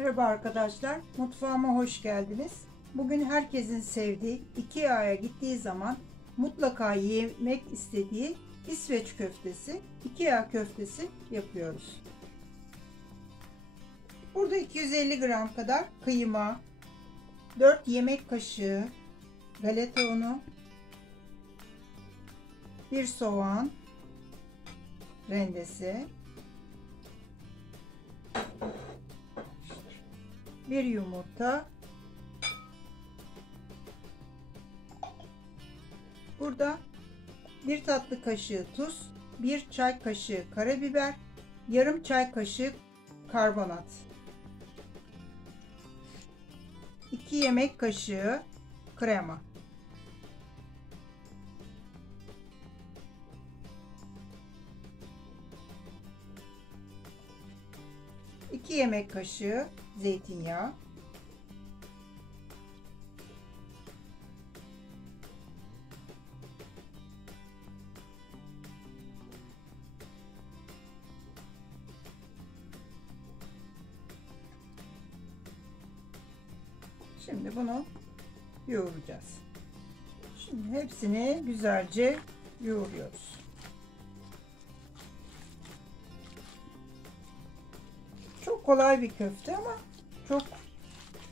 Merhaba arkadaşlar, mutfağıma hoş geldiniz. Bugün herkesin sevdiği, IKEA'ya gittiği zaman mutlaka yemek istediği İsveç köftesi, IKEA köftesi yapıyoruz. Burada 250 gram kadar kıyma, 4 yemek kaşığı galeta unu, 1 soğan rendesi, 1 yumurta, burada 1 tatlı kaşığı tuz, 1 çay kaşığı karabiber, yarım çay kaşığı karbonat, 2 yemek kaşığı krema, 2 yemek kaşığı zeytinyağı, şimdi bunu yoğuracağız. Şimdi hepsini güzelce yoğuruyoruz. Çok kolay bir köfte ama çok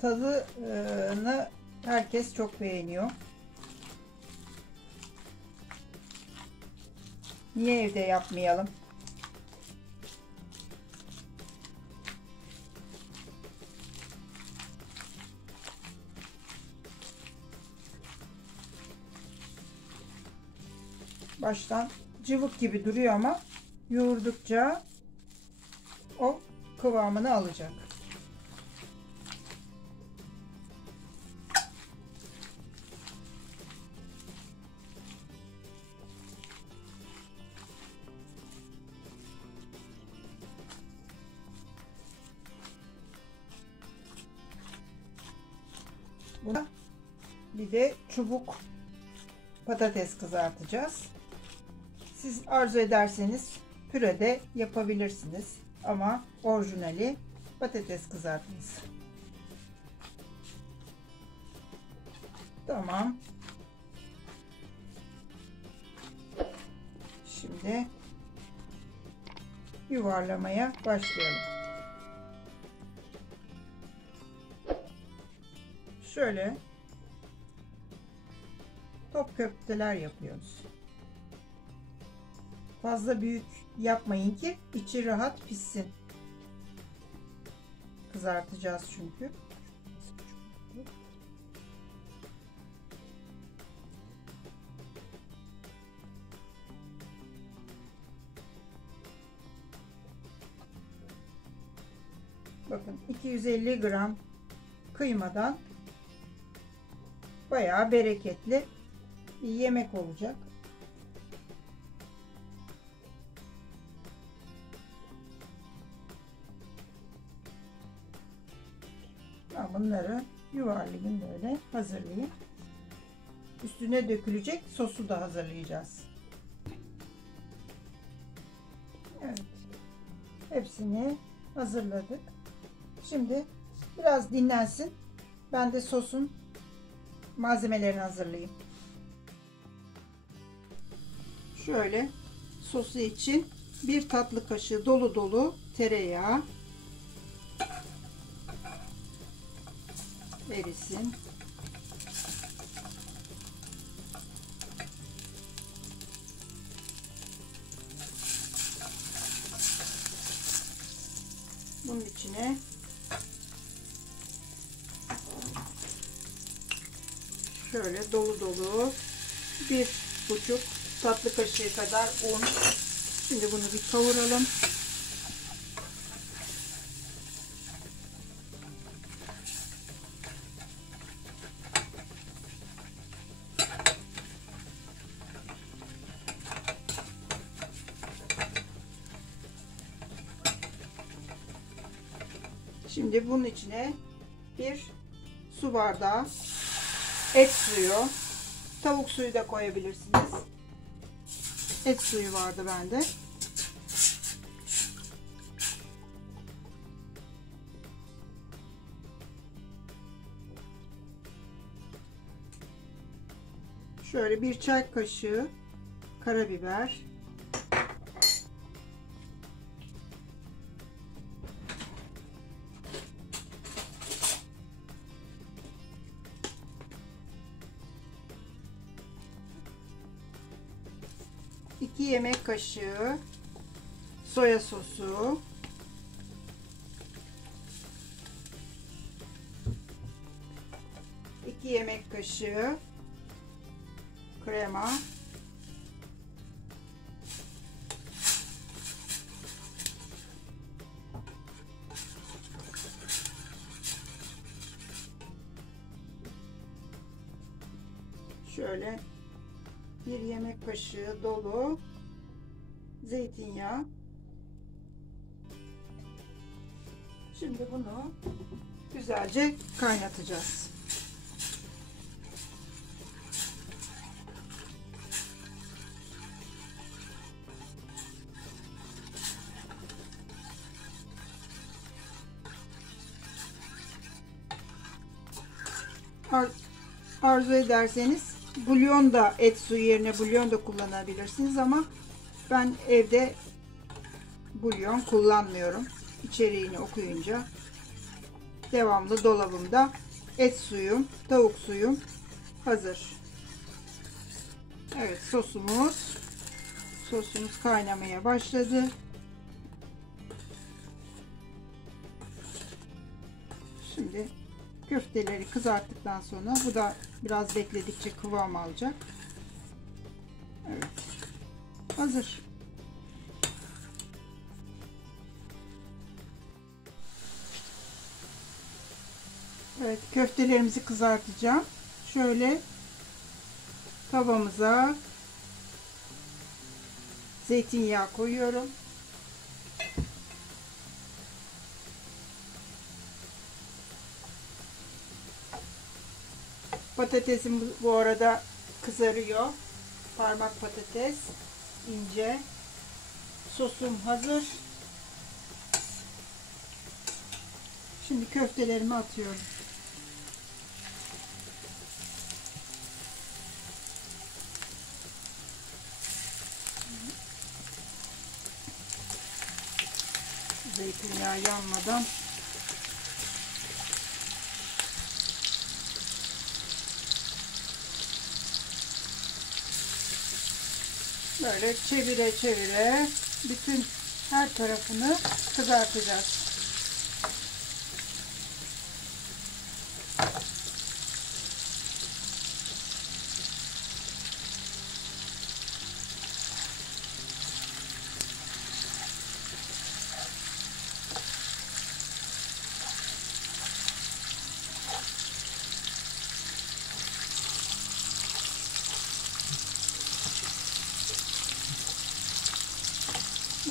tadını herkes çok beğeniyor. Niye evde yapmayalım? Baştan cıvık gibi duruyor ama yoğurdukça o kıvamını alacak. Buna bir de çubuk patates kızartacağız. Siz arzu ederseniz püre de yapabilirsiniz ama orijinali patates kızartması. Tamam. Şimdi yuvarlamaya başlayalım. Şöyle top köfteler yapıyoruz. Fazla büyük yapmayın ki içi rahat pişsin. Kızartacağız çünkü. Bakın 250 gram kıymadan bayağı bereketli bir yemek olacak. Ben bunları yuvarlayayım, böyle hazırlayayım. Üstüne dökülecek sosu da hazırlayacağız. Evet. Hepsini hazırladık. Şimdi biraz dinlensin. Ben de sosun malzemelerini hazırlayayım. Şöyle sosu için 1 tatlı kaşığı dolu dolu tereyağı erisin. Bunun içine şöyle dolu dolu 1,5 tatlı kaşığı kadar un. Şimdi bunu bir kavuralım. Şimdi bunun içine 1 su bardağı et suyu, tavuk suyu da koyabilirsiniz. Et suyu vardı bende. Şöyle bir çay kaşığı karabiber. İki yemek kaşığı soya sosu. 2 yemek kaşığı krema. Şöyle 1 yemek kaşığı dolu zeytinyağı. Şimdi bunu güzelce kaynatacağız. Arzu ederseniz bulyon da, et suyu yerine bulyon da kullanabilirsiniz ama ben evde bulyon kullanmıyorum. İçeriğini okuyunca devamlı dolabımda et suyum, tavuk suyum hazır. Evet, sosumuz kaynamaya başladı. Şimdi köfteleri kızarttıktan sonra bu da biraz bekledikçe kıvam alacak. Evet. Hazır. Evet, köftelerimizi kızartacağım. Şöyle tavamıza zeytinyağı koyuyorum. Patatesim bu arada kızarıyor. Parmak patates, ince. Sosum hazır. Şimdi köftelerimi atıyorum. Zeytinyağı yanmadan böyle çevire çevire bütün her tarafını kızartacağız.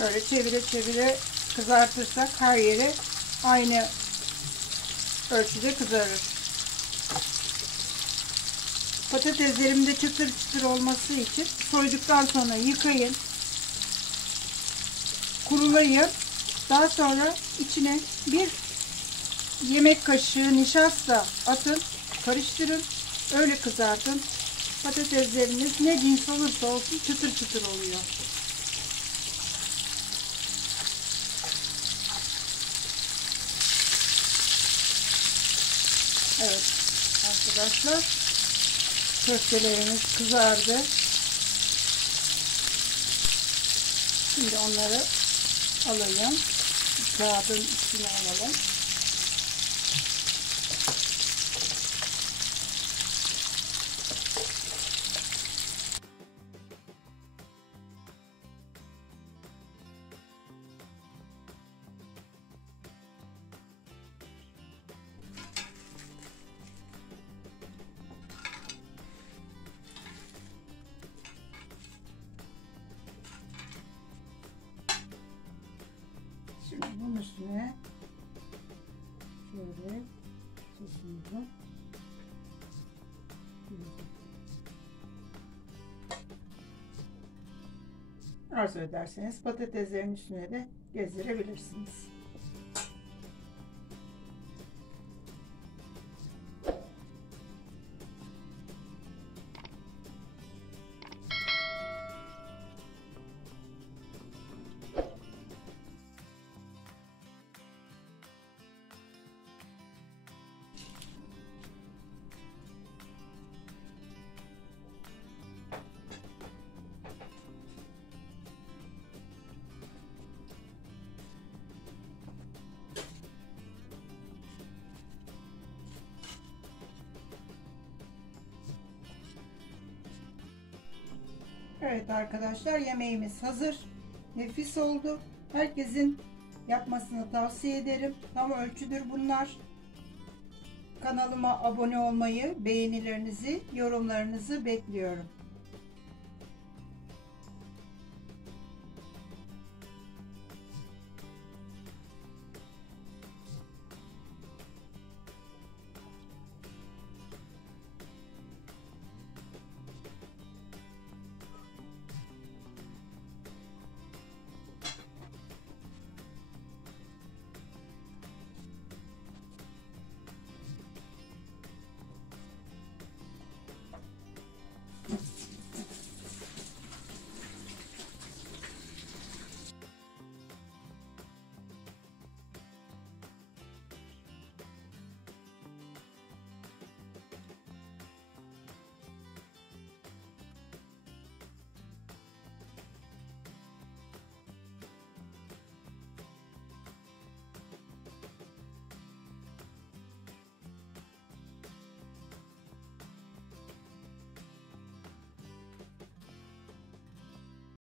Böyle çevire çevire kızartırsak her yeri aynı ölçüde kızarır. Patateslerim de çıtır çıtır olması için soyduktan sonra yıkayın, kurulayın. Daha sonra içine 1 yemek kaşığı nişasta atın, karıştırın, öyle kızartın. Patatesleriniz ne cins olursa olsun çıtır çıtır oluyor. Evet arkadaşlar, köftelerimiz kızardı. Şimdi onları alayım. Kağıdın üstüne alalım. Şimdi bunun üstüne şöyle sosumuzu arzu ederseniz patateslerin üstüne de gezdirebilirsiniz. Evet arkadaşlar, yemeğimiz hazır. Nefis oldu. Herkesin yapmasını tavsiye ederim. Tam ölçüdür bunlar. Kanalıma abone olmayı, beğenilerinizi, yorumlarınızı bekliyorum.